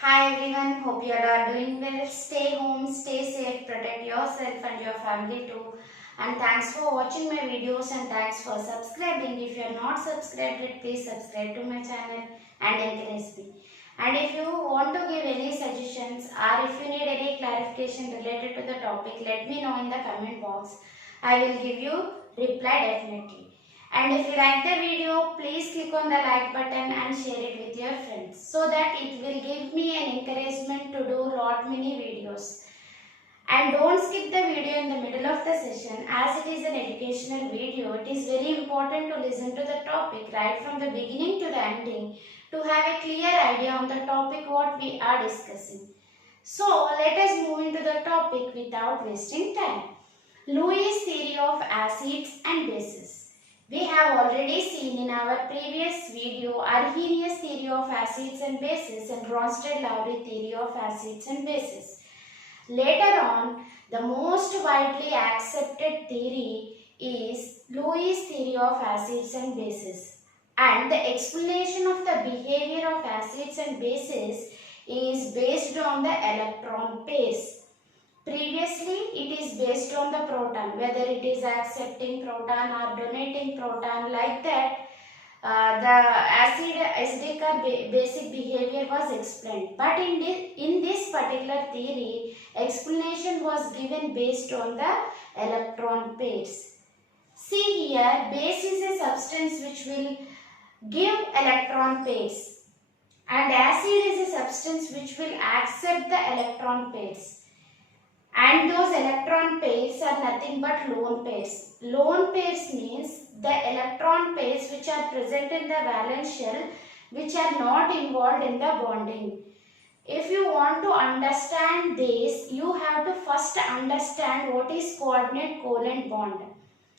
Hi everyone, hope you all are doing well. Stay home, stay safe, protect yourself and your family too. And thanks for watching my videos and thanks for subscribing. If you are not subscribed yet, please subscribe to my channel and encourage me. And if you want to give any suggestions or if you need any clarification related to the topic, let me know in the comment box. I will give you reply definitely. And if you like the video, please click on the like button and share it with your friends so that it will give me an encouragement to do lot many videos. And don't skip the video in the middle of the session as it is an educational video. It is very important to listen to the topic right from the beginning to the ending to have a clear idea on the topic what we are discussing. So let us move into the topic without wasting time. Lewis' theory of acids and bases. We have already seen in our previous video Arrhenius theory of acids and bases and Bronsted-Lowry theory of acids and bases. Later on, the most widely accepted theory is Lewis' theory of acids and bases. And the explanation of the behavior of acids and bases is based on the electron pairs. Previously, it is based on the proton, whether it is accepting proton or donating proton, like that. The acid acidic or basic behavior was explained. But in this particular theory, explanation was given based on the electron pairs. See here, base is a substance which will give electron pairs, and acid is a substance which will accept the electron pairs. And those electron pairs are nothing but lone pairs. Lone pairs means the electron pairs which are present in the valence shell which are not involved in the bonding. If you want to understand this, you have to first understand what is coordinate covalent bond.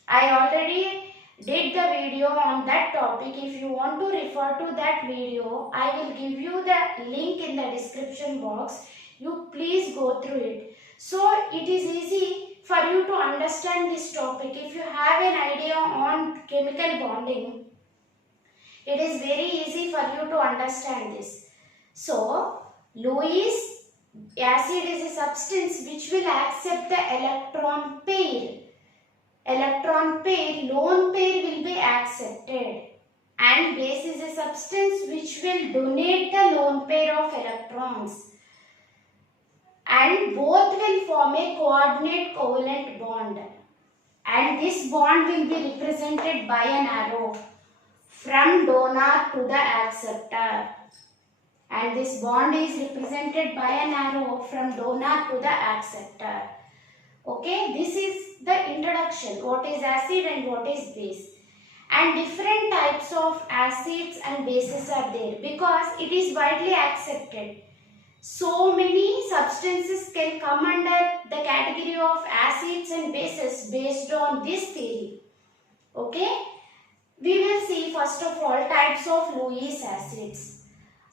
I already did the video on that topic. If you want to refer to that video, I will give you the link in the description box. You please go through it. So it is easy for you to understand this topic. If you have an idea on chemical bonding, it is very easy for you to understand this. So Lewis acid is a substance which will accept the electron pair. Electron pair, lone pair will be accepted. And base is a substance which will donate the lone pair of electrons. And both will form a coordinate covalent bond, and this bond will be represented by an arrow from donor to the acceptor, and this bond is represented by an arrow from donor to the acceptor. Okay, this is the introduction, what is acid and what is base. And different types of acids and bases are there because it is widely accepted. So many substances can come under the category of acids and bases based on this theory. Okay, we will see first of all types of Lewis acids.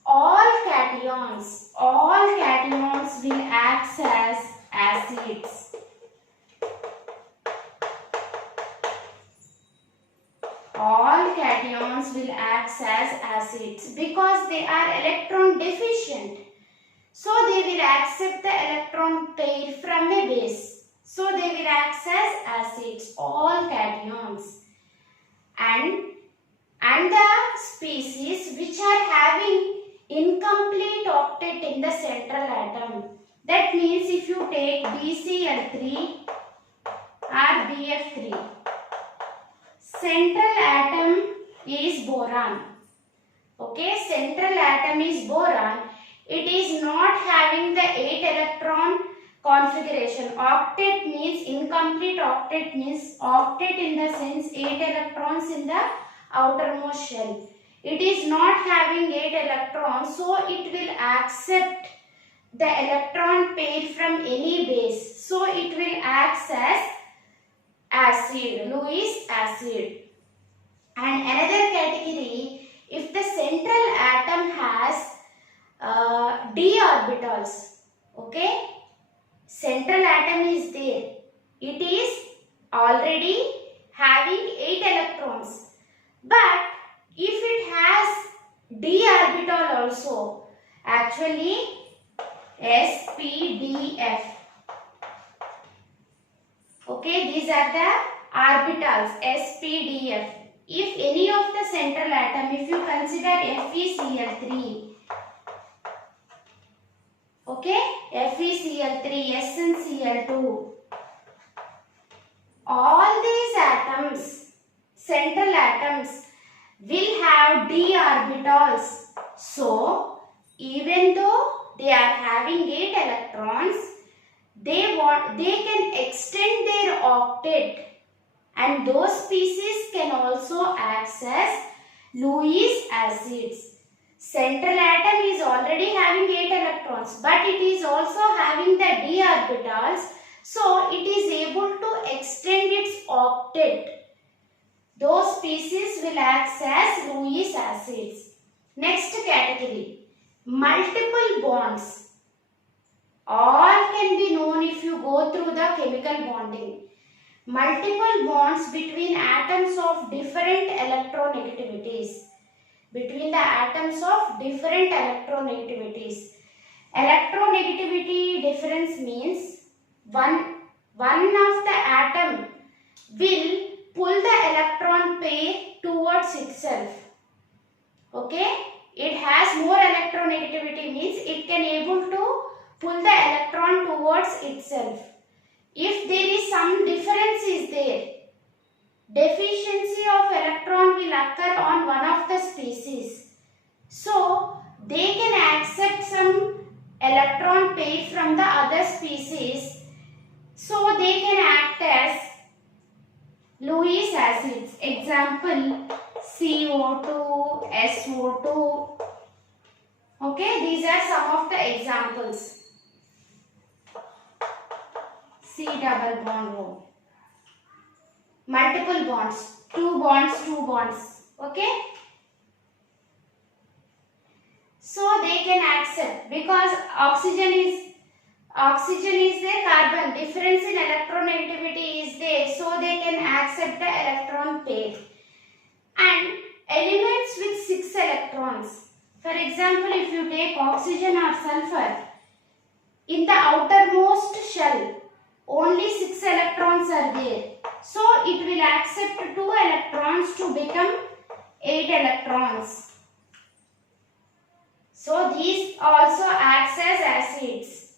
All cations will act as acids. All cations will act as acids because they are electron deficient. So they will accept the electron pair from a base. So they will act as acids, all cations. And the species which are having incomplete octet in the central atom. That means if you take BCl3 or BF3, central atom is boron. Okay, central atom is boron. It is not having the 8 electron configuration. Octet means incomplete octet means octet in the sense 8 electrons in the outermost shell. It is not having 8 electrons, so it will accept the electron pair from any base. So it will act as acid, Lewis acid. And another category, if the central atom has d orbitals, okay, central atom is there, it is already having 8 electrons, but if it has d orbital also, actually SPDF. Okay, these are the orbitals SPDF. If any of the central atom, if you consider FeCl3, okay, FeCl3, SnCl2, all these atoms, central atoms, will have d orbitals. So, even though they are having 8 electrons, they can extend their octet, and those species can also access Lewis acids. Central atom is already having 8 electrons, but it is also having the d orbitals, so it is able to extend its octet. Those species will access Lewis acids. Next category, multiple bonds. All can be known if you go through the chemical bonding. Multiple bonds between atoms of different electronegativities. Between the atoms of different electronegativities. Electronegativity difference means one of the atom will pull the electron pair towards itself. Okay, it has more electronegativity means it can able to pull the electron towards itself. If there is some difference is there, deficiency of electron will occur on one of the species. So, they can accept some electron pair from the other species. So, they can act as Lewis acids. Example, CO2, SO2. Okay, these are some of the examples. C double bond O. Multiple bonds. 2 bonds, 2 bonds. Okay. So they can accept because oxygen is there, carbon. Difference in electronegativity is there. So they can accept the electron pair. And elements with 6 electrons. For example, if you take oxygen or sulfur, in the outermost shell, only 6 electrons are there. So, it will accept 2 electrons to become 8 electrons. So, these also acts as acids.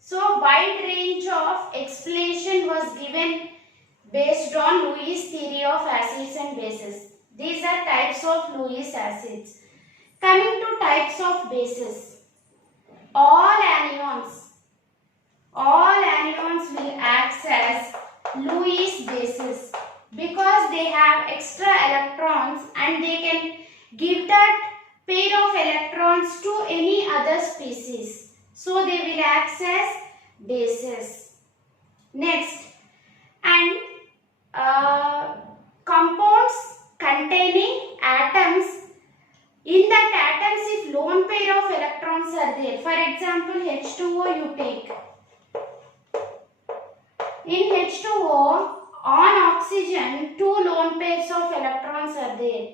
So, wide range of explanation was given based on Lewis theory of acids and bases. These are types of Lewis acids. Coming to types of bases. All anions will act as Lewis bases because they have extra electrons and they can give that pair of electrons to any other species. So they will act as bases. Next, and compounds containing atoms. In that atoms, if lone pair of electrons are there, for example H2O you take. In H2O, on oxygen, 2 lone pairs of electrons are there.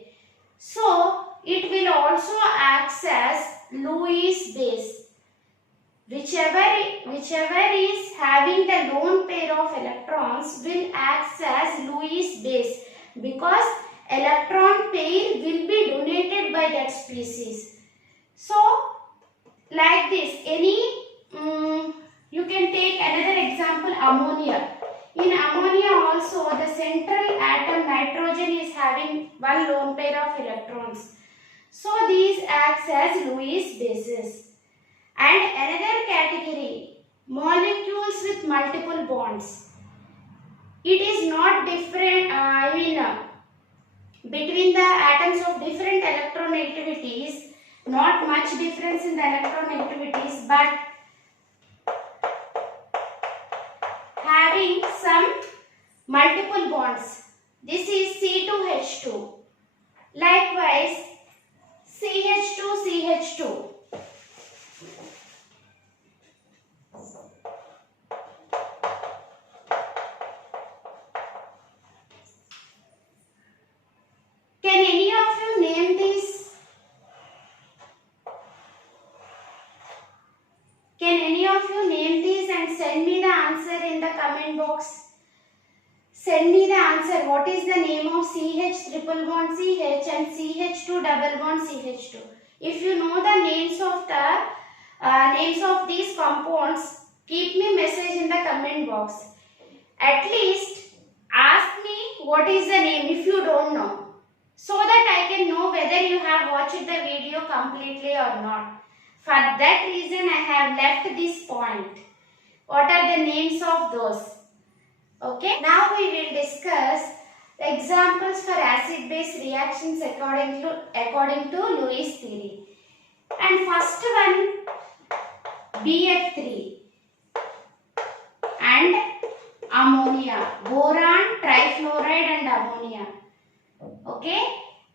So, it will also act as Lewis base. Whichever is having the lone pair of electrons will act as Lewis base because electron pair will be donated by that species. So, like this, you can take another example, ammonia. In ammonia also, the central atom nitrogen is having 1 lone pair of electrons. So, these acts as Lewis bases. And another category, molecules with multiple bonds. It is not different, between the atoms of different electronegativities, not much difference in the electronegativities, but having some multiple bonds. This is C2H2. Likewise, CH2CH2. Can any of you name these? Can comment box. Send me the answer. What is the name of CH triple bond CH and CH2 double bond CH2? If you know the names of these compounds, keep me message in the comment box. At least ask me what is the name if you don't know, so that I can know whether you have watched the video completely or not. For that reason, I have left this point. What are the names of those? Okay. Now we will discuss the examples for acid-base reactions according to Lewis theory. And first one, BF3 and ammonia, boron, trifluoride and ammonia. Okay,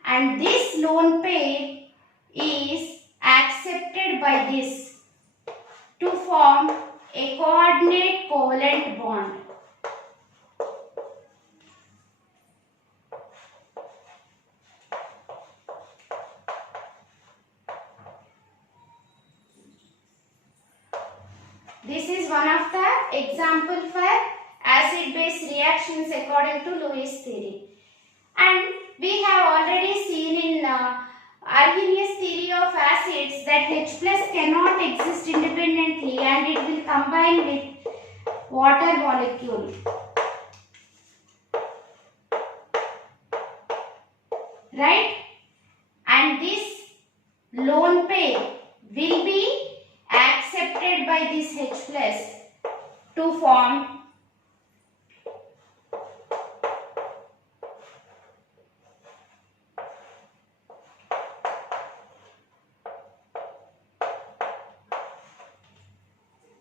and this lone pair is accepted by this to form a coordinate covalent bond. This is one of the example for acid-base reactions according to Lewis theory. And we have already seen in Arrhenius theory of acids that H plus cannot exist independently and it will combine with water molecule. Right? And this lone pair will be accepted by this H plus to form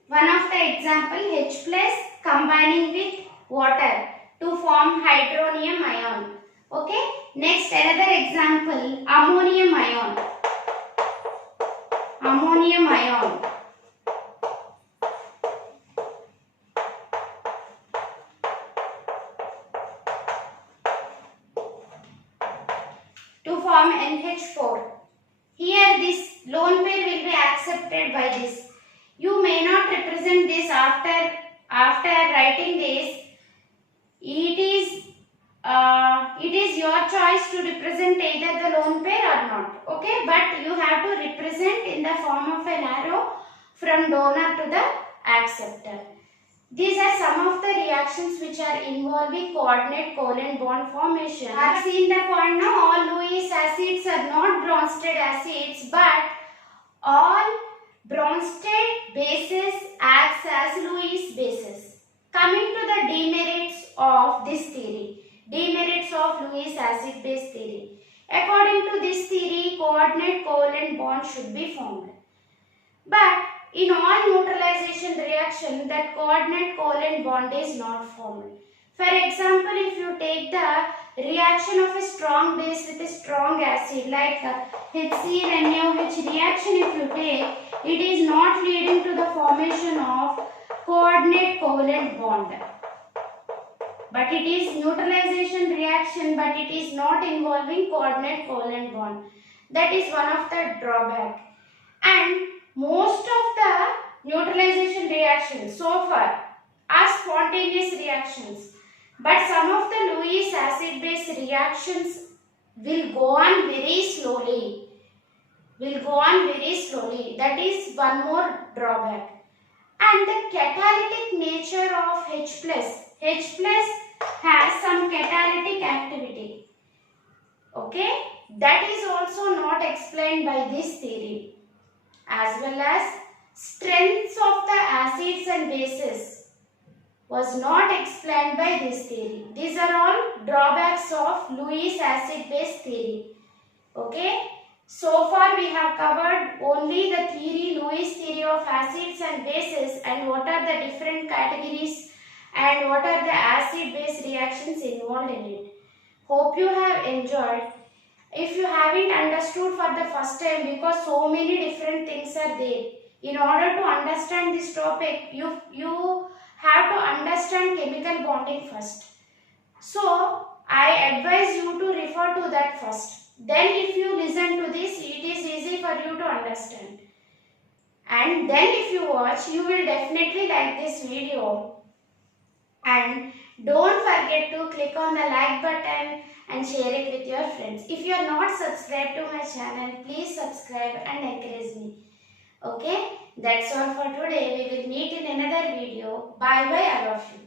one of the example H plus combining with water to form hydronium ion. Okay. Next another example, ammonium ion. Ammonium ion. To form NH4. Here this lone pair will be accepted by this. You may not represent this after writing this. It is your choice to represent either the lone pair or not. Okay, but you have to represent in the form of an arrow from donor to the acceptor. These are some of the reactions which are involving coordinate covalent bond formation. I have seen the point now. All Lewis acids are not Bronsted acids, but all Bronsted bases acts as Lewis bases. Coming to the demerits of this theory. Demerits of Lewis acid base theory. According to this theory, coordinate covalent bond should be formed. But in all neutralization reaction, that coordinate covalent bond is not formed. For example, if you take the reaction of a strong base with a strong acid like HCl-NaOH reaction, if you take, it is not leading to the formation of coordinate covalent bond. But it is neutralization reaction, but it is not involving coordinate covalent bond. That is one of the drawback. And most of the neutralization reactions so far are spontaneous reactions. But some of the Lewis acid base reactions will go on very slowly. That is one more drawback. And the catalytic nature of H plus. H plus has some catalytic activity. Okay. That is also not explained by this theory. As well as strengths of the acids and bases was not explained by this theory. These are all drawbacks of Lewis acid base theory. Okay. So far we have covered only the theory, Lewis theory of acids and bases, and what are the different categories and what are the acid base reactions involved in it. Hope you have enjoyed. If you haven't understood for the first time, because so many different things are there, in order to understand this topic, you have to understand chemical bonding first. So, I advise you to refer to that first. Then if you listen to this, it is easy for you to understand. And then if you watch, you will definitely like this video. And don't forget to click on the like button and share it with your friends. If you are not subscribed to my channel, please subscribe and encourage me. Okay, that's all for today. We will meet in another video. Bye bye all of you.